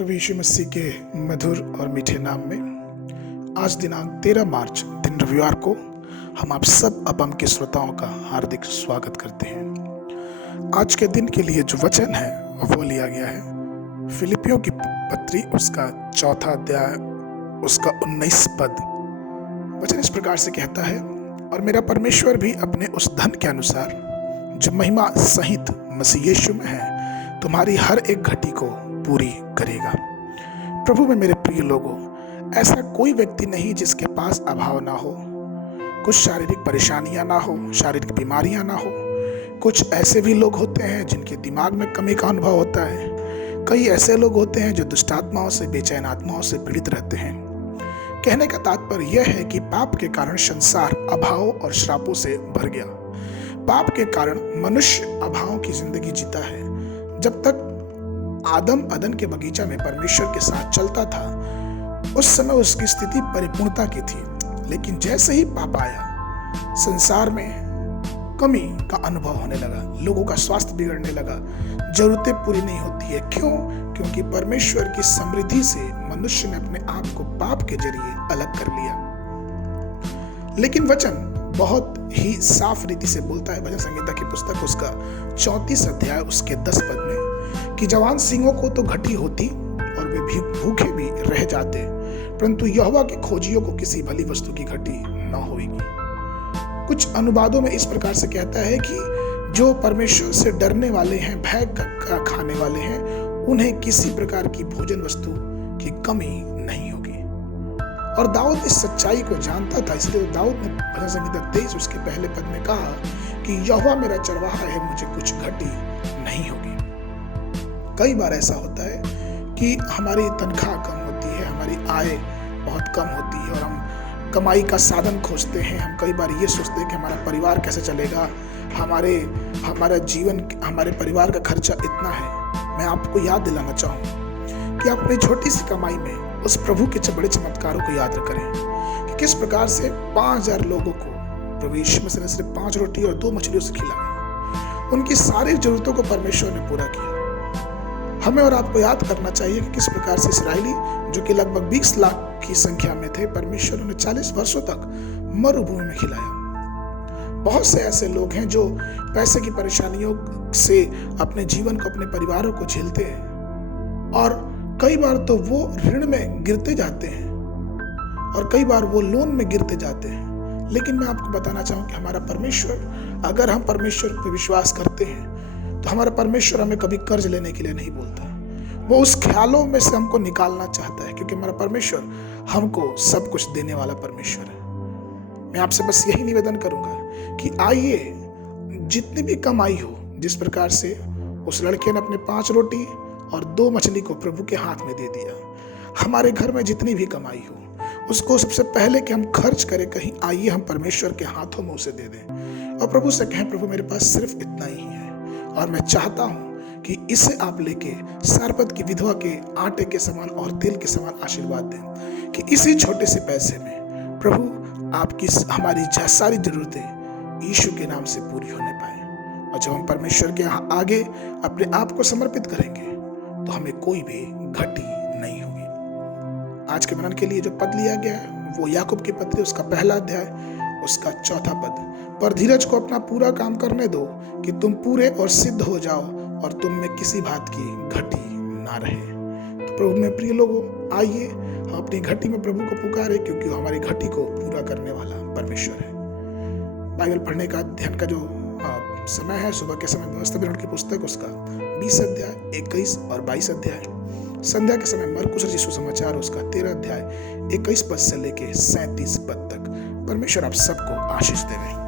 प्रभु यीशु मसीह के मधुर और मीठे नाम में आज दिनांक 13 मार्च दिन रविवार को हम आप सब अपम के श्रोताओं का हार्दिक स्वागत करते हैं। आज के दिन के लिए जो वचन है वो लिया गया है फिलिपियों की पत्री उसका 4 अध्याय उसका 19 पद। वचन इस प्रकार से कहता है, और मेरा परमेश्वर भी अपने उस धन के अनुसार जो महिमा सहित मसीह यीशु में है तुम्हारी हर एक घटी को पूरी करेगा। प्रभु में मेरे प्रिय लोगों, ऐसा कोई व्यक्ति नहीं जिसके पास अभाव ना हो, कुछ शारीरिक परेशानियां ना हो, शारीरिक बीमारियां ना हो। कुछ ऐसे भी लोग होते हैं जिनके दिमाग में कमी का अनुभव होता है। कई ऐसे लोग होते हैं जो दुष्ट आत्माओं से, बेचैन आत्माओं से पीड़ित रहते हैं। कहने का तात्पर्य यह है कि पाप के कारण संसार अभाव और श्रापों से भर गया। पाप के कारण मनुष्य अभाव की जिंदगी जीता है। जब तक आदम अदन के बगीचा में परमेश्वर के साथ चलता था उस समय उसकी स्थिति परिपूर्णता की थी, लेकिन जैसे ही पाप आया संसार में कमी का अनुभव होने लगा, लोगों का स्वास्थ्य बिगड़ने लगा, जरूरतें पूरी नहीं होती है। क्यों? क्योंकि परमेश्वर की समृद्धि से मनुष्य ने अपने आप को पाप के जरिए अलग कर लिया। लेकिन वचन बहुत ही साफ रीति से बोलता है, भजन संहिता की पुस्तक उसका 34 अध्याय उसके 10 पद में, कि जवान सिंहों को तो घटी होती और वे भी भूखे भी रह जाते, परंतु यहोवा के खोजियों को किसी भली वस्तु की घटी न होगी। कुछ अनुवादों में इस प्रकार से कहता है कि जो परमेश्वर से डरने वाले हैं, भय का खाने वाले हैं, उन्हें किसी प्रकार की भोजन वस्तु की कमी नहीं होगी। और दाऊद इस सच्चाई को जानता था, इसलिए दाऊद ने भजन संहिता 23 उसके पहले पद में कहा कि यहोवा मेरा चरवाहा है, मुझे कुछ घटी नहीं होगी। कई बार ऐसा होता है कि हमारी तनख्वाह कम होती है, हमारी आय बहुत कम होती है और हम कमाई का साधन खोजते हैं। हम कई बार ये सोचते हैं कि हमारा परिवार कैसे चलेगा, हमारा जीवन, हमारे परिवार का खर्चा इतना है। मैं आपको याद दिलाना चाहूँ कि अपनी छोटी सी कमाई में उस प्रभु के बड़े चमत्कारों को याद करें कि किस प्रकार से 5000 लोगों को प्रभु यीशु मसीह ने सिर्फ 5 रोटी और 2 मछलियों से खिलाया। उनकी सारी जरूरतों को परमेश्वर ने पूरा किया। हमें और आपको याद करना चाहिए कि किस प्रकार से इस्राएली, जो कि लगभग 20 लाख की संख्या में थे, परमेश्वर ने 40 वर्षों तक मरुभूमि में खिलाया। बहुत से ऐसे लोग हैं जो पैसे की परेशानियों से अपने जीवन को, अपने परिवारों को झेलते हैं और कई बार तो वो ऋण में गिरते जाते हैं और कई बार वो लोन में गिरते जाते हैं। लेकिन मैं आपको बताना चाहूँ कि हमारा परमेश्वर, अगर हम परमेश्वर पर विश्वास करते हैं तो हमारा परमेश्वर हमें कभी कर्ज लेने के लिए नहीं बोलता। वो उस ख्यालों में से हमको निकालना चाहता है, क्योंकि हमारा परमेश्वर हमको सब कुछ देने वाला परमेश्वर है। मैं आपसे बस यही निवेदन करूंगा कि आइए, जितनी भी कमाई हो, जिस प्रकार से उस लड़के ने अपने 5 रोटी और 2 मछली को प्रभु के हाथ में दे दिया, हमारे घर में जितनी भी कमाई हो उसको सबसे पहले कि हम खर्च करें कहीं, आइए हम परमेश्वर के हाथों में उसे दे दें और प्रभु से कहें, प्रभु मेरे पास सिर्फ इतना ही है और मैं चाहता हूं कि इसे आप लेके सारपत की विधवा के आटे के समान और तेल के समान आशीर्वाद दें, कि इसी छोटे से पैसे में प्रभु आपकी हमारी सारी जरूरतें यीशु के नाम से पूरी होने पाए। और जब हम परमेश्वर के आगे अपने आप को समर्पित करेंगे तो हमें कोई भी घटी नहीं होगी। आज के मनन के लिए जो पद लिया गया है वो याकूब की पत्री उसका 1 अध्याय उसका 4 पद, पर धीरज को अपना पूरा काम करने दो कि तुम पूरे और सिद्ध हो जाओ और तुम में किसी बात की घटी ना रहे। तो प्रभु में प्रिय लोगों, आइए हम अपनी घटी में प्रभु को पुकारे, क्योंकि वो हमारी घटी को पूरा करने वाला परमेश्वर है। बाइबल पढ़ने का, ध्यान का जो समय है सुबह के समय व्यवस्था विवरण की पुस्तक उसका 20 अध्याय 21 और 22 अध्याय। संध्या के समय मरकुस रचित सुसमाचार उसका 13 अध्याय 21 पद से लेके 37 पद तक। परमेश्वर आप सबको आशीष देवे।